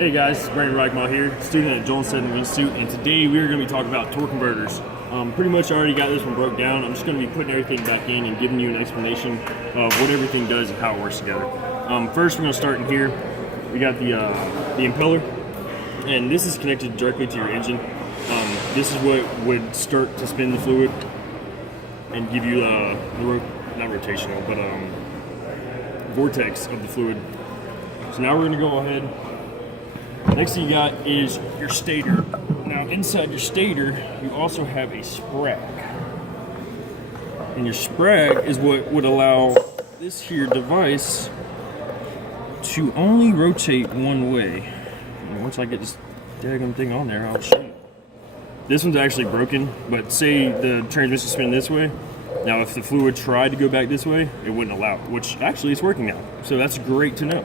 Hey guys, it's Brandon Reichmal here, student at Joel Seddon Institute, and today we are going to be talking about torque converters. Pretty much I already got this one broke down. I'm just going to be putting everything back in and giving you an explanation of what everything does and how it works together. First we're going to start in here. We got the impeller, and this is connected directly to your engine. This is what would start to spin the fluid and give you not rotational, but vortex of the fluid. So now we're going to go ahead. Next thing you got is your stator. Now inside your stator, you also have a sprag. And your sprag is what would allow this here device to only rotate one way. And once I get this daggone thing on there, I'll show you. This one's actually broken, but say the transmission spinning this way. Now if the fluid tried to go back this way, it wouldn't allow it, which actually is working now. So that's great to know.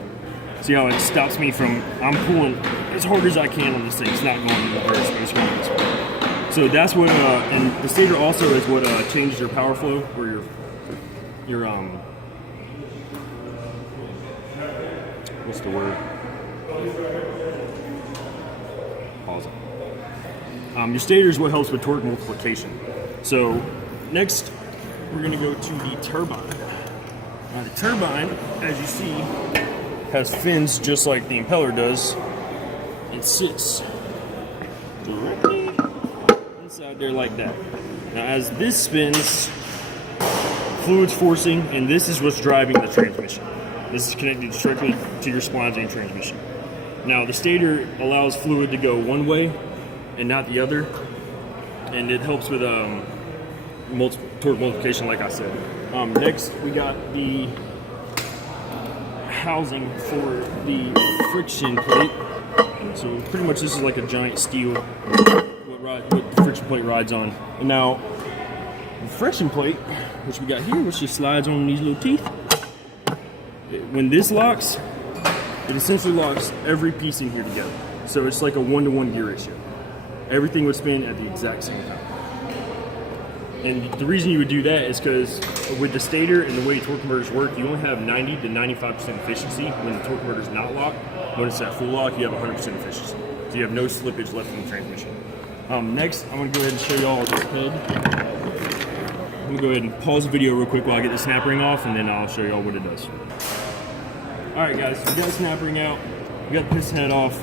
See how it stops me from, I'm pulling as hard as I can on this thing. It's not going in reverse, but it's going this way. So that's what, and the stator also is what changes your power flow, or your what's the word? Pause it. Your stator is what helps with torque multiplication. So next, we're gonna go to the turbine. Now the turbine, as you see, has fins just like the impeller does. It sits directly inside there like that. Now as this spins, fluid's forcing, and this is what's driving the transmission. This is connected directly to your splines and transmission. Now the stator allows fluid to go one way and not the other, and it helps with torque multiplication, like I said. Next we got the housing for the friction plate. So pretty much this is like a giant steel what the friction plate rides on. And now the friction plate, which we got here, which just slides on these little teeth, when this locks, it essentially locks every piece in here together. So it's like a 1-to-1 gear ratio. Everything would spin at the exact same time. And the reason you would do that is because with the stator and the way torque converters work, you only have 90 to 95% efficiency when the torque converter is not locked. When it's at full lock, you have 100% efficiency. So you have no slippage left in the transmission. Next, I'm going to go ahead and show you all this head. I'm going to go ahead and pause the video real quick while I get the snap ring off, and then I'll show you all what it does. Alright guys, so we got the snap ring out, we got the piston head off.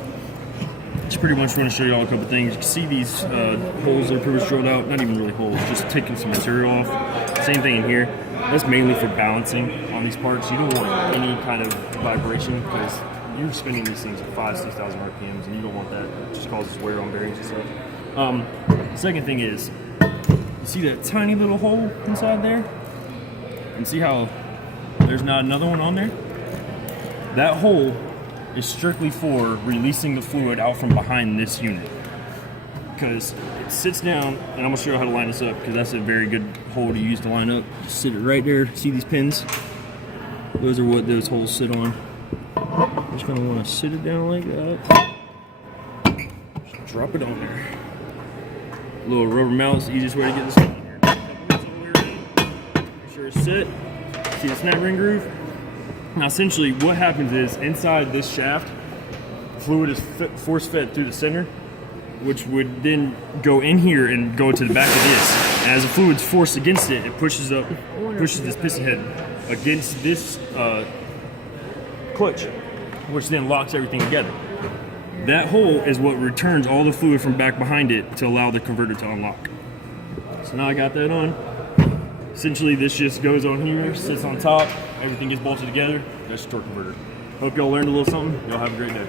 Just pretty much want to show you all a couple things. You can see these holes that are pretty much drilled out. Not even really holes, just taking some material off. Same thing in here. That's mainly for balancing on these parts. You don't want any kind of vibration because you're spinning these things at 5,000 to 6,000 RPMs, and you don't want that. It just causes wear on bearings and stuff. The second thing is, you see that tiny little hole inside there? And see how there's not another one on there? That hole is strictly for releasing the fluid out from behind this unit. Because it sits down, and I'm gonna show you how to line this up because that's a very good hole to use to line up. Just sit it right there. See these pins? Those are what those holes sit on. Just gonna wanna sit it down like that. Just drop it on there. A little rubber mount's the easiest way to get this on here. Make sure it's set. See the snap ring groove? Now essentially what happens is inside this shaft, fluid is force fed through the center, which would then go in here and go to the back of this. And as the fluid's forced against it, it pushes this piston head against this clutch, which then locks everything together. That hole is what returns all the fluid from back behind it to allow the converter to unlock. So now I got that on. Essentially this just goes on here, sits on top, everything gets bolted together. That's your torque converter. Hope y'all learned a little something. Y'all have a great day.